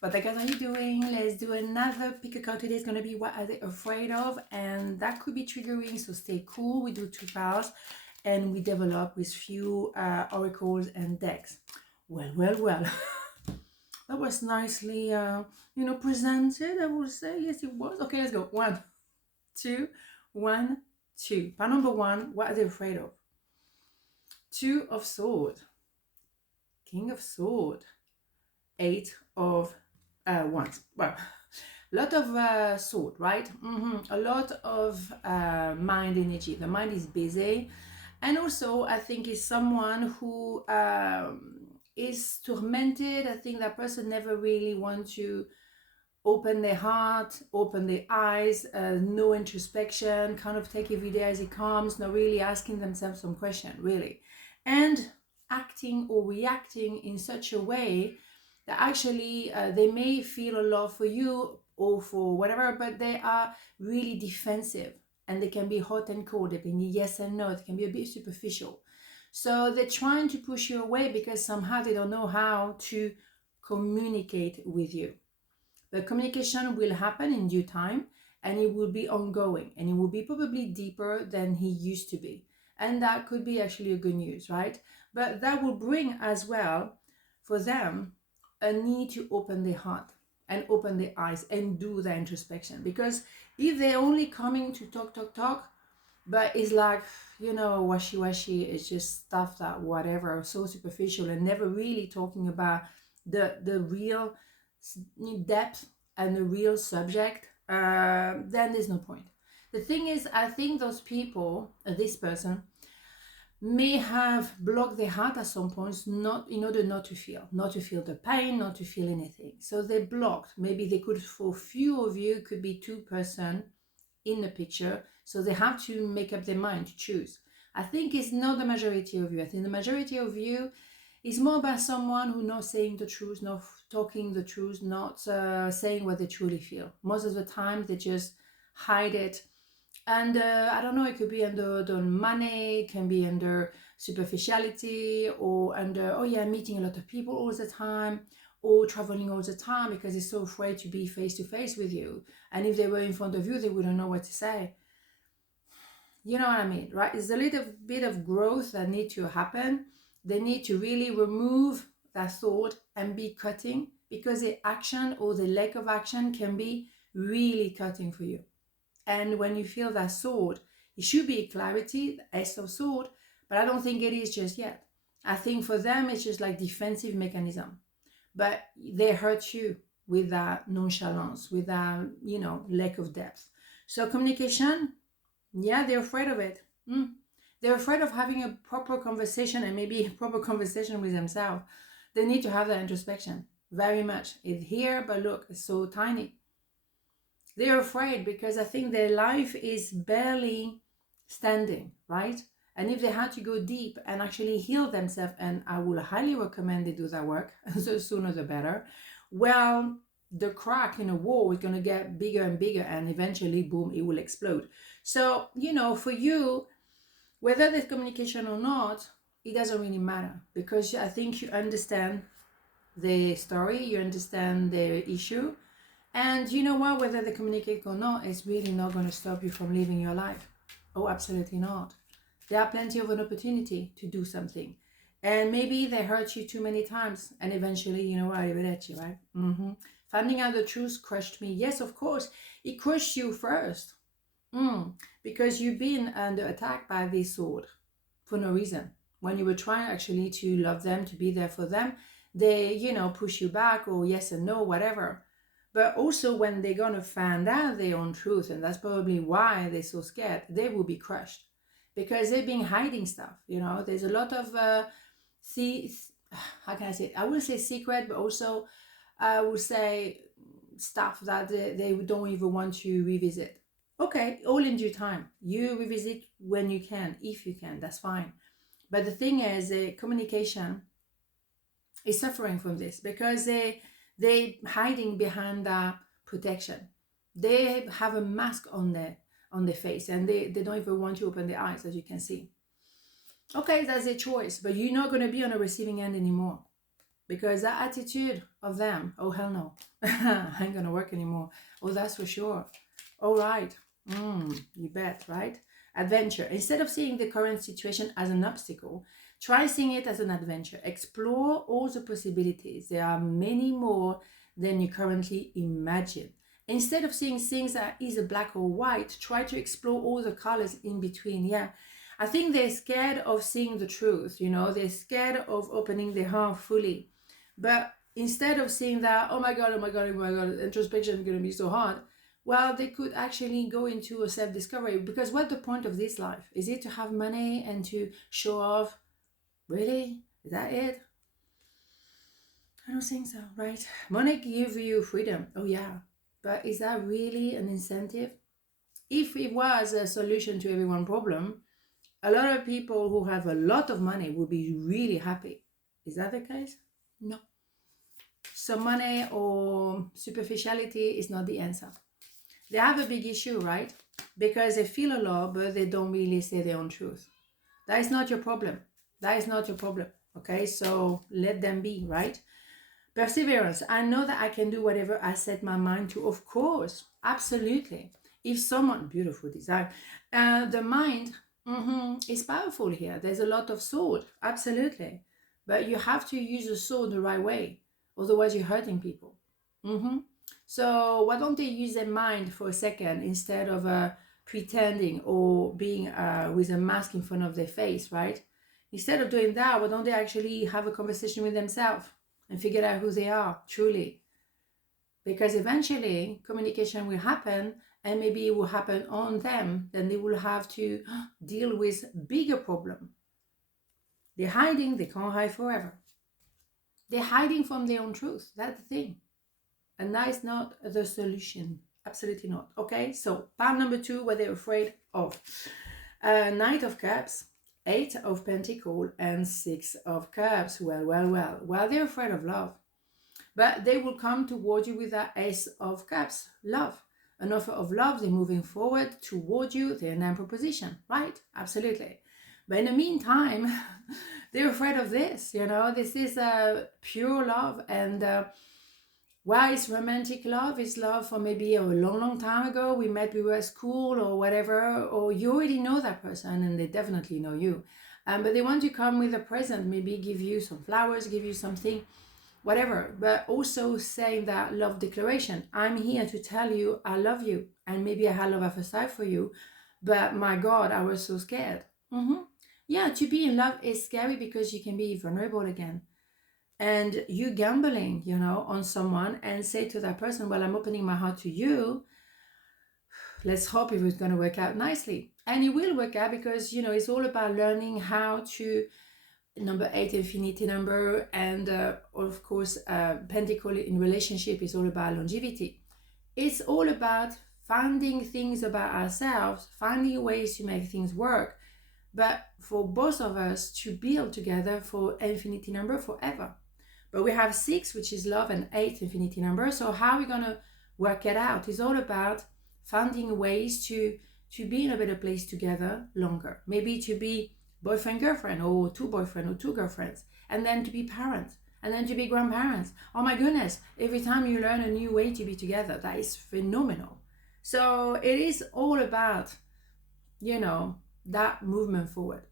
What the guys are you doing? Let's do another pick a card. Today is going to be what are they afraid of, and that could be triggering, so stay cool. We do 2 piles and we develop with few oracles and decks. Well. That was nicely presented, I will say. Yes, it was. Okay, let's go. 1, 2, 1, 2. Pile number 1, what are they afraid of? 2 of Swords, King of Swords, 8 of Wands. Well, a lot of sword, right? A lot of mind energy. The mind is busy, and also I think is someone who is tormented. I think that person never really wants to open their heart, open their eyes, no introspection, kind of take every day as it comes, not really asking themselves some question, really, and acting or reacting in such a way that actually they may feel a love for you or for whatever, but they are really defensive, and they can be hot and cold, they can be yes and no, it can be a bit superficial. So they're trying to push you away because somehow they don't know how to communicate with you. The communication will happen in due time, and it will be ongoing, and it will be probably deeper than he used to be. And that could be actually a good news, right? But that will bring as well for them a need to open their heart and open their eyes and do the introspection. Because if they're only coming to talk, but it's like, washy, it's just stuff that whatever, so superficial, and never really talking about the real depth and the real subject, then there's no point. The thing is, I think those people, this person, may have blocked their heart at some points, not in order not to feel the pain, not to feel anything. So they blocked. Maybe they could, for few of you, could be 2 person in the picture. So they have to make up their mind to choose. I think it's not the majority of you. I think the majority of you is more about someone who not saying the truth, not talking the truth, not saying what they truly feel. Most of the time they just hide it. And I don't know, it could be under money, it can be under superficiality, or under, meeting a lot of people all the time, or traveling all the time because they're so afraid to be face to face with you. And if they were in front of you, they wouldn't know what to say. You know what I mean, right? It's a little bit of growth that needs to happen. They need to really remove that thought and be cutting, because the action or the lack of action can be really cutting for you. And when you feel that sword, it should be clarity, the S of sword, but I don't think it is just yet. I think for them, it's just like defensive mechanism. But they hurt you with that nonchalance, with that, lack of depth. So communication, yeah, they're afraid of it. They're afraid of having a proper conversation, and maybe a proper conversation with themselves. They need to have that introspection very much. It's here, but look, it's so tiny. They're afraid because I think their life is barely standing, right? And if they had to go deep and actually heal themselves, and I will highly recommend they do that work, the sooner the better, well, the crack in a wall is going to get bigger and bigger, and eventually, boom, it will explode. So, for you, whether there's communication or not, it doesn't really matter, because I think you understand the story, you understand the issue, and you know what, whether they communicate or not, it's really not going to stop you from living your life. Oh, absolutely not. There are plenty of an opportunity to do something. And maybe they hurt you too many times, and eventually, arrivederci, right? Finding out the truth crushed me. Yes, of course, it crushed you first. Because you've been under attack by this sword for no reason. When you were trying actually to love them, to be there for them, they, push you back, or yes and no, whatever. But also when they're going to find out their own truth, and that's probably why they're so scared, they will be crushed. Because they've been hiding stuff, There's a lot of, how can I say it? I wouldn't say secret, but also I would say stuff that they don't even want to revisit. Okay, all in due time. You revisit when you can, if you can, that's fine. But the thing is, communication is suffering from this because they're hiding behind that protection. They have a mask on their face, and they don't even want to open their eyes, as you can see. Okay, that's their choice, but you're not going to be on the receiving end anymore. Because that attitude of them, oh hell no, I ain't gonna work anymore. Oh, that's for sure. All right, you bet, right? Adventure. Instead of seeing the current situation as an obstacle, try seeing it as an adventure. Explore all the possibilities. There are many more than you currently imagine. Instead of seeing things that either black or white, try to explore all the colors in between. Yeah. I think they're scared of seeing the truth, they're scared of opening their heart fully. But instead of seeing that, oh my God, oh my God, oh my God, introspection is going to be so hard, well, they could actually go into a self-discovery. Because what's the point of this life? Is it to have money and to show off? Really? Is that it? I don't think so, right? Money gives you freedom. Oh yeah. But is that really an incentive? If it was a solution to everyone's problem, a lot of people who have a lot of money will be really happy. Is that the case? No. So money or superficiality is not the answer. They have a big issue, right? Because they feel a lot, but they don't really say their own truth. That is not your problem. That is not your problem. Okay, so let them be, right? Perseverance. I know that I can do whatever I set my mind to. Of course, absolutely. If someone, beautiful design, the mind is powerful here. There's a lot of sword, absolutely. But you have to use the sword the right way. Otherwise, you're hurting people. So why don't they use their mind for a second instead of pretending or being with a mask in front of their face, right? Instead of doing that, why don't they actually have a conversation with themselves and figure out who they are truly? Because eventually communication will happen, and maybe it will happen on them. Then they will have to deal with bigger problem. They're hiding, they can't hide forever. They're hiding from their own truth. That's the thing. And that is not the solution. Absolutely not. Okay, so part number 2, what they're afraid of. Knight of Cups, 8 of Pentacles, and 6 of Cups. Well, they're afraid of love. But they will come toward you with that Ace of Cups, love. An offer of love, they're moving forward toward you, they're in a proposition, right? Absolutely. But in the meantime, they're afraid of this, this is a pure love. And why is romantic love? Is love for maybe a long time ago. We were at school or whatever, or you already know that person and they definitely know you. But they want to come with a present, maybe give you some flowers, give you something, whatever. But also saying that love declaration. I'm here to tell you I love you. And maybe I had love at first sight for you. But my God, I was so scared. Yeah, to be in love is scary because you can be vulnerable again. And you gambling, on someone and say to that person, well, I'm opening my heart to you. Let's hope it was going to work out nicely. And it will work out because, it's all about learning how to, number 8, infinity number. And of course, pentacle in relationship is all about longevity. It's all about finding things about ourselves, finding ways to make things work. But for both of us to build together for infinity number forever. But we have 6, which is love, and 8, infinity number. So how are we going to work it out? It's all about finding ways to be in a better place together longer. Maybe to be boyfriend, girlfriend, or 2 boyfriend or 2 girlfriends. And then to be parents. And then to be grandparents. Oh my goodness. Every time you learn a new way to be together, that is phenomenal. So it is all about, that movement forward.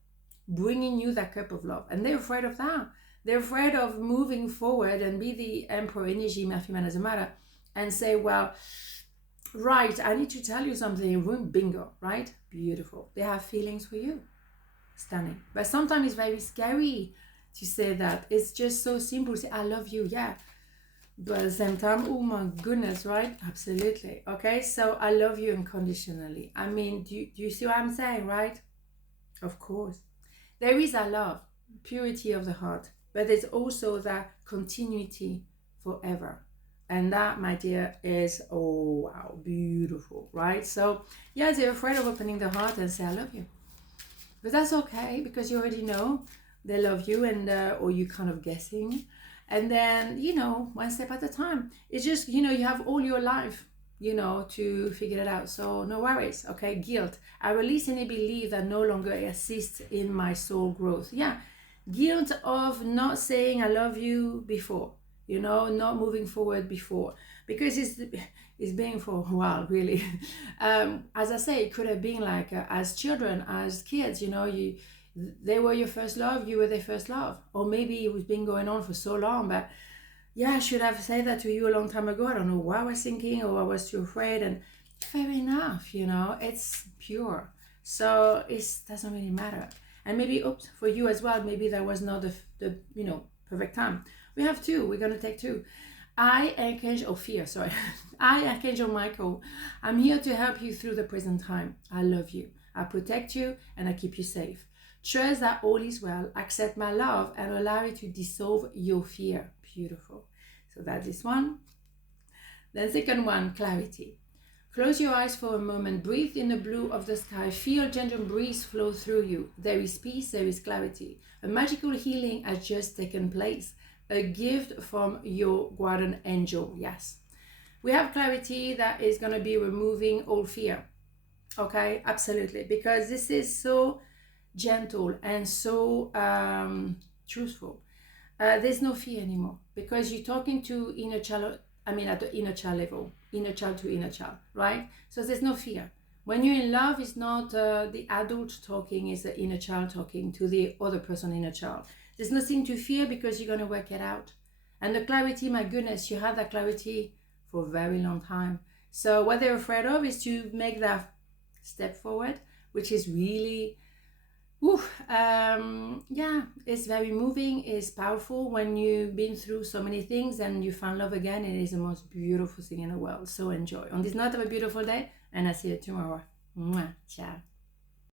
Bringing you that cup of love. And they're afraid of that. They're afraid of moving forward and be the Emperor energy, Mafia as a matter, and say, well, right, I need to tell you something. Bingo, right? Beautiful. They have feelings for you. Stunning. But sometimes it's very scary to say that. It's just so simple. Say, I love you, yeah. But at the same time, oh my goodness, right? Absolutely. Okay, so I love you unconditionally. I mean, do you see what I'm saying, right? Of course. There is a love, purity of the heart. But there's also that continuity forever. And that, my dear, is, oh, wow, beautiful, right? So, yeah, they're afraid of opening the heart and say, I love you. But that's okay, because you already know they love you, and or you're kind of guessing. And then, one step at a time. It's just, you have all your life, to figure it out. So no worries, okay? Guilt. I release any belief that no longer assists in my soul growth. Yeah. Guilt of not saying I love you before, you know, not moving forward before, because it's been for a while, really. As I say, it could have been like as children, as kids, you know, they were your first love, you were their first love, or maybe it was been going on for so long, but yeah, I should have said that to you a long time ago. I don't know what I was thinking, or I was too afraid, and fair enough, you know, it's pure, so it doesn't really matter. And maybe, oops, for you as well, maybe that was not the you know, perfect time. We have two, we're gonna take two. I, Archangel, fear, sorry. I, Archangel Michael, I'm here to help you through the present time. I love you, I protect you, and I keep you safe. Trust that all is well, accept my love, and allow it to dissolve your fear. Beautiful. So that's this one. Then second one, clarity. Close your eyes for a moment, breathe in the blue of the sky, feel gentle breeze flow through you. There is peace, there is clarity. A magical healing has just taken place. A gift from your guardian angel, yes. We have clarity that is going to be removing all fear, okay? Absolutely, because this is so gentle and so truthful. There's no fear anymore because you're talking to inner child. I mean, at the inner child level, inner child to inner child, right? So there's no fear. When you're in love, it's not the adult talking, it's the inner child talking to the other person, inner child. There's nothing to fear because you're going to work it out. And the clarity, my goodness, you had that clarity for a very long time. So what they're afraid of is to make that step forward, which is really yeah, it's very moving, it's powerful when you've been through so many things and you find love again. It is the most beautiful thing in the world. So enjoy. On this note, have a beautiful day, and I'll see you tomorrow. Mwah. Ciao.